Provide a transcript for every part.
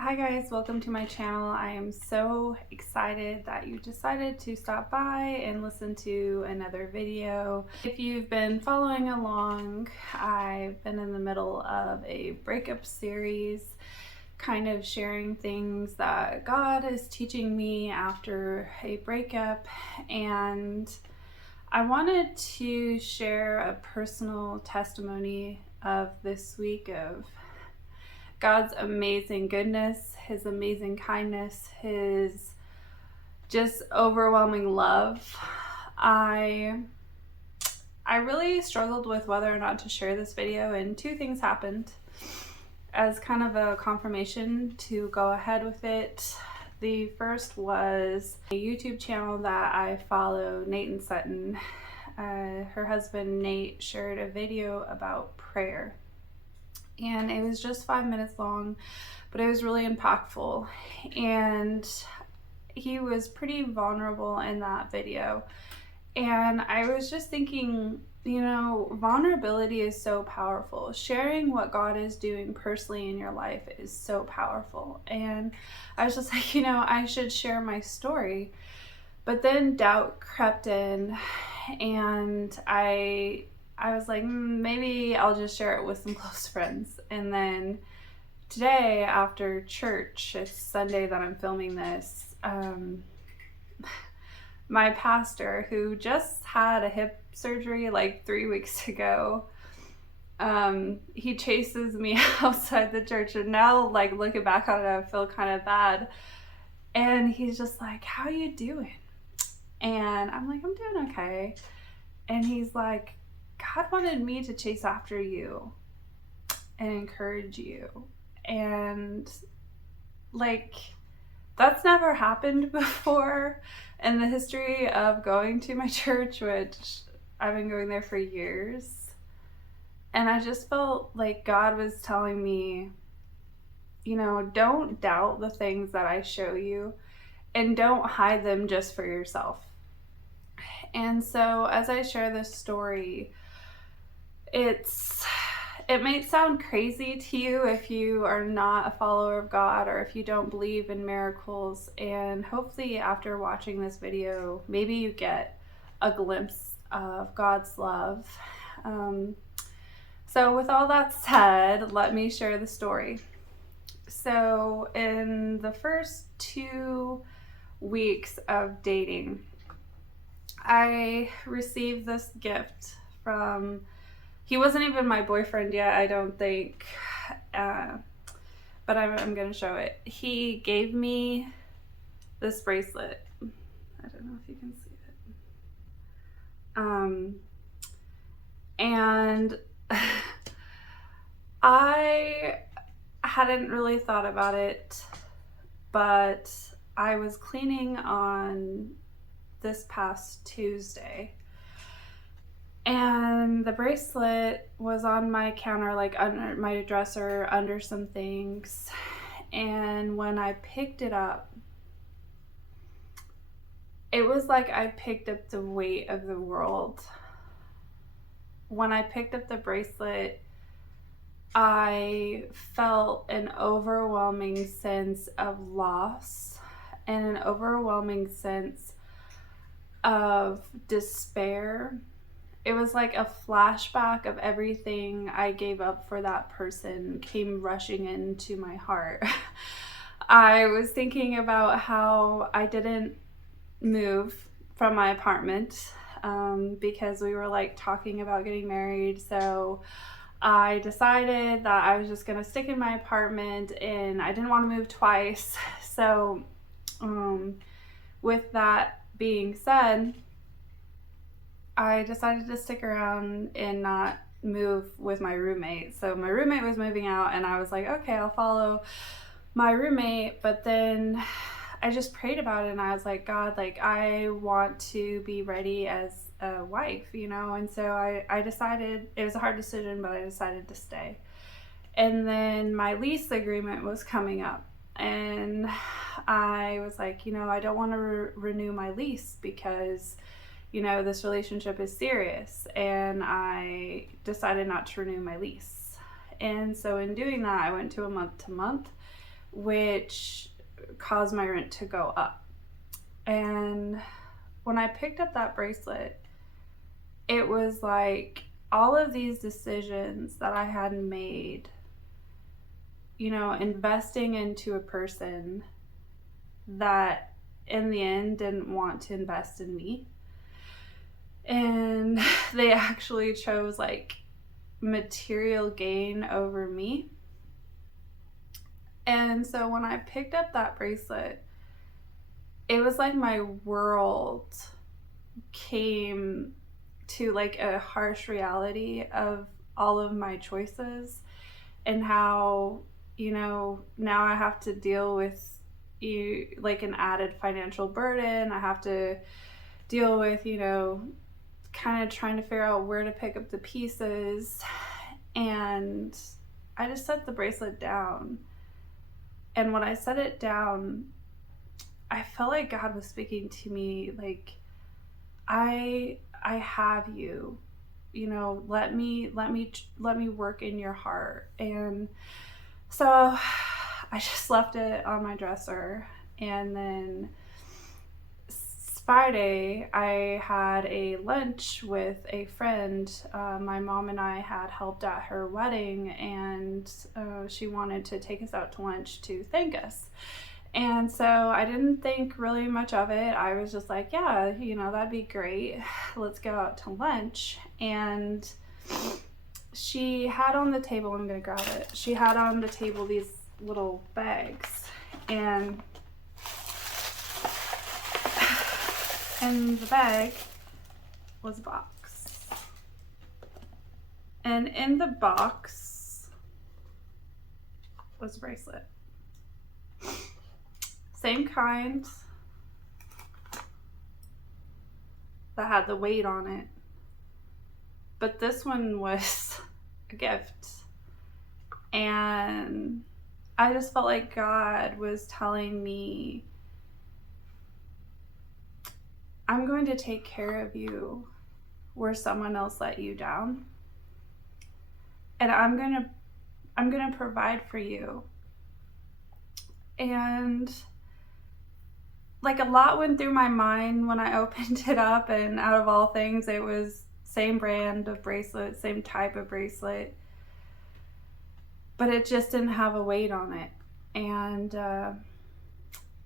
Hi guys, welcome to my channel. I am so excited that you decided to stop by and listen to another video. If you've been following along, I've been in the middle of a breakup series, kind of sharing things that God is teaching me after a breakup, and I wanted to share a personal testimony of this week of God's amazing goodness, His amazing kindness, His just overwhelming love. I really struggled with whether or not to share this video, and two things happened as kind of a confirmation to go ahead with it. The first was a YouTube channel that I follow, Nate and Sutton. Her husband Nate shared a video about prayer, and it was just 5 minutes long, but it was really impactful, and he was pretty vulnerable in that video. And I was just thinking, vulnerability is so powerful. Sharing what God is doing personally in your life is so powerful. And I was just like, I should share my story. But then doubt crept in, and I was like, maybe I'll just share it with some close friends. And then today after church, it's Sunday that I'm filming this, my pastor, who just had a hip surgery like 3 weeks ago, he chases me outside the church, and now like looking back on it, I feel kind of bad. And he's just like, "How you doing?" And I'm like, "I'm doing okay." And he's like, "God wanted me to chase after you and encourage you." And like, that's never happened before in the history of going to my church, which I've been going there for years. And I just felt like God was telling me, don't doubt the things that I show you, and don't hide them just for yourself. And so as I share this story, it may sound crazy to you if you are not a follower of God, or if you don't believe in miracles. And hopefully after watching this video, maybe you get a glimpse of God's love. So with all that said, let me share the story. So in the first 2 weeks of dating, I received this gift from, he wasn't even my boyfriend yet, I don't think, but I'm going to show it. He gave me this bracelet. I don't know if you can see it. And I hadn't really thought about it, but I was cleaning on this past Tuesday, and the bracelet was on my counter, like under my dresser, under some things. And when I picked it up, it was like I picked up the weight of the world. When I picked up the bracelet, I felt an overwhelming sense of loss and an overwhelming sense of despair. It was like a flashback of everything I gave up for that person came rushing into my heart. I was thinking about how I didn't move from my apartment because we were like talking about getting married. So I decided that I was just going to stick in my apartment, and I didn't want to move twice. So with that being said, I decided to stick around and not move with my roommate. So my roommate was moving out, and I was like, okay, I'll follow my roommate. But then I just prayed about it, and I was like, God, like, I want to be ready as a wife, And so I decided, it was a hard decision, but I decided to stay. And then my lease agreement was coming up, and I was like, I don't want to renew my lease because this relationship is serious, and I decided not to renew my lease. And so in doing that, I went to a month-to-month, which caused my rent to go up. And when I picked up that bracelet, it was like all of these decisions that I had made, you know, investing into a person that in the end didn't want to invest in me. And they actually chose like material gain over me. And so when I picked up that bracelet, it was like my world came to like a harsh reality of all of my choices and how, you know, now I have to deal with like an added financial burden. I have to deal with, you know, kind of trying to figure out where to pick up the pieces. And I just set the bracelet down. And when I set it down, I felt like God was speaking to me like, I have you, you know, let me work in your heart. And so I just left it on my dresser. And then Friday, I had a lunch with a friend. My mom and I had helped at her wedding, and she wanted to take us out to lunch to thank us. And so I didn't think really much of it. I was just like, yeah, you know, that'd be great. Let's go out to lunch. And she had on the table, I'm going to grab it. She had on the table these little bags. And in the bag was a box. And in the box was a bracelet. Same kind that had the weight on it. But this one was a gift. And I just felt like God was telling me, I'm going to take care of you where someone else let you down. And I'm going to provide for you. And like a lot went through my mind when I opened it up, and out of all things, it was same brand of bracelet, same type of bracelet, but it just didn't have a weight on it. And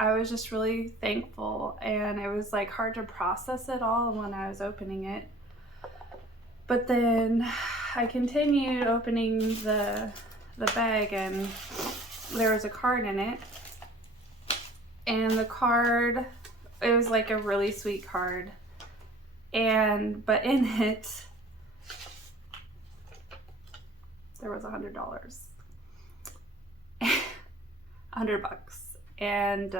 I was just really thankful, and it was like hard to process it all when I was opening it. But then I continued opening the bag, and there was a card in it. And the card, it was like a really sweet card. But in it, there was $100. $100. And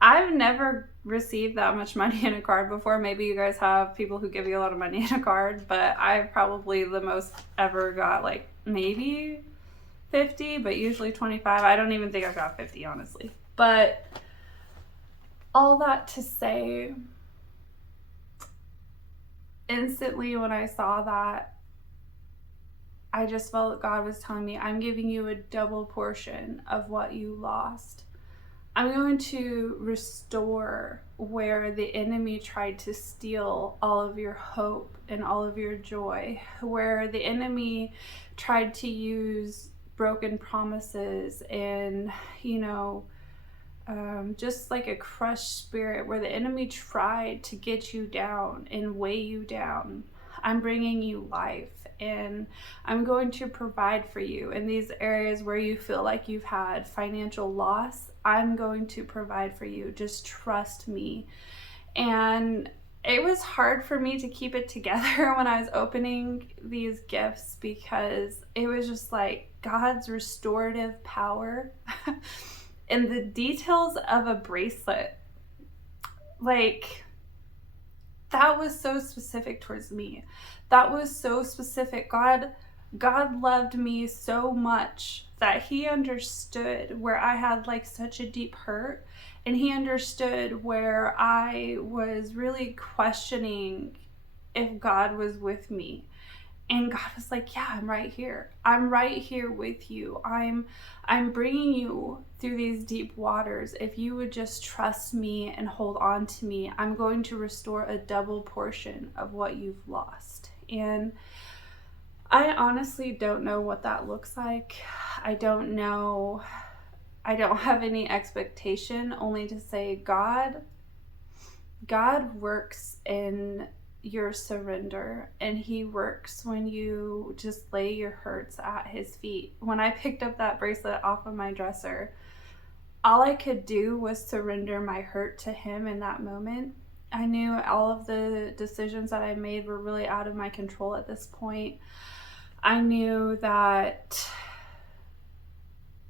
I've never received that much money in a card before. Maybe you guys have people who give you a lot of money in a card, but I probably the most ever got like maybe 50, but usually 25. I don't even think I got 50, honestly. But all that to say, instantly when I saw that, I just felt God was telling me, I'm giving you a double portion of what you lost. I'm going to restore where the enemy tried to steal all of your hope and all of your joy, where the enemy tried to use broken promises and, just like a crushed spirit, where the enemy tried to get you down and weigh you down. I'm bringing you life, and I'm going to provide for you in these areas where you feel like you've had financial loss. I'm going to provide for you. Just trust me. And it was hard for me to keep it together when I was opening these gifts, because it was just like God's restorative power and the details of a bracelet. Like, that was so specific towards me. That was so specific. God loved me so much that he understood where I had like such a deep hurt, and he understood where I was really questioning if God was with me. And God was like, yeah, I'm right here. I'm right here with you. I'm bringing you through these deep waters. If you would just trust me and hold on to me, I'm going to restore a double portion of what you've lost. And I honestly don't know what that looks like. I don't know. I don't have any expectation, only to say God works in your surrender, and he works when you just lay your hurts at his feet. When I picked up that bracelet off of my dresser, all I could do was surrender my hurt to him in that moment. I knew all of the decisions that I made were really out of my control at this point. I knew that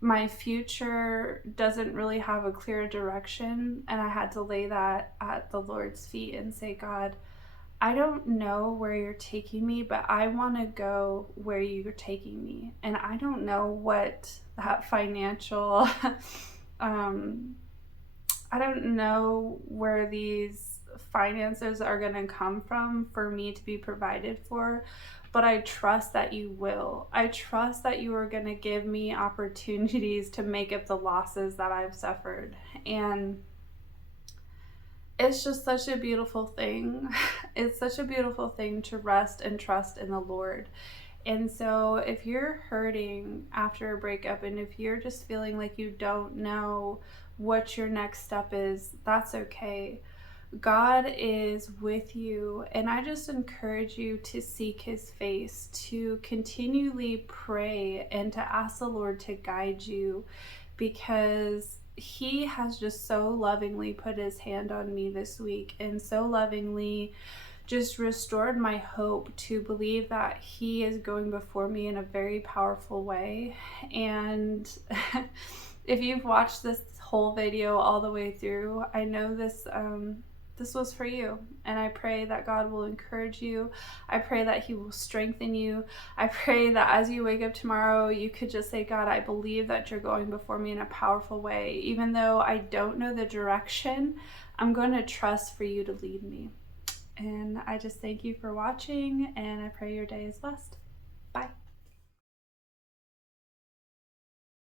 my future doesn't really have a clear direction, and I had to lay that at the Lord's feet and say, God, I don't know where you're taking me, but I want to go where you're taking me. And I don't know what that financial, I don't know where these finances are going to come from for me to be provided for, but I trust that you will. I trust that you are going to give me opportunities to make up the losses that I've suffered. And it's just such a beautiful thing. It's such a beautiful thing to rest and trust in the Lord. And so if you're hurting after a breakup, and if you're just feeling like you don't know what your next step is, that's okay. God is with you, and I just encourage you to seek his face, to continually pray, and to ask the Lord to guide you, because he has just so lovingly put his hand on me this week, and so lovingly just restored my hope to believe that he is going before me in a very powerful way. And if you've watched this whole video all the way through, I know this was for you, and I pray that God will encourage you. I pray that he will strengthen you. I pray that as you wake up tomorrow, you could just say, God, I believe that you're going before me in a powerful way. Even though I don't know the direction, I'm going to trust for you to lead me. And I just thank you for watching, and I pray your day is blessed.